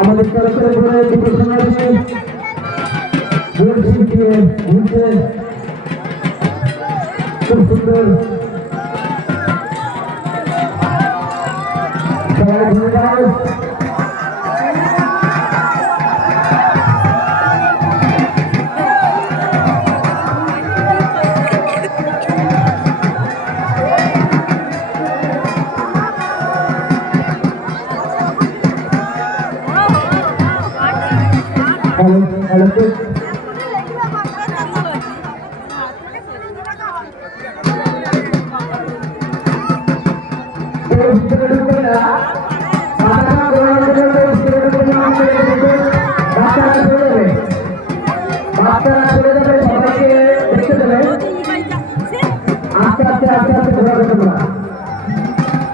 আমাদের সরকারের উপরে বিবেচনা দিয়ে ঘুরছে খুব সুন্দর সবাই ধন্যবাদ। আস্তে আস্তে ঘোরা করতে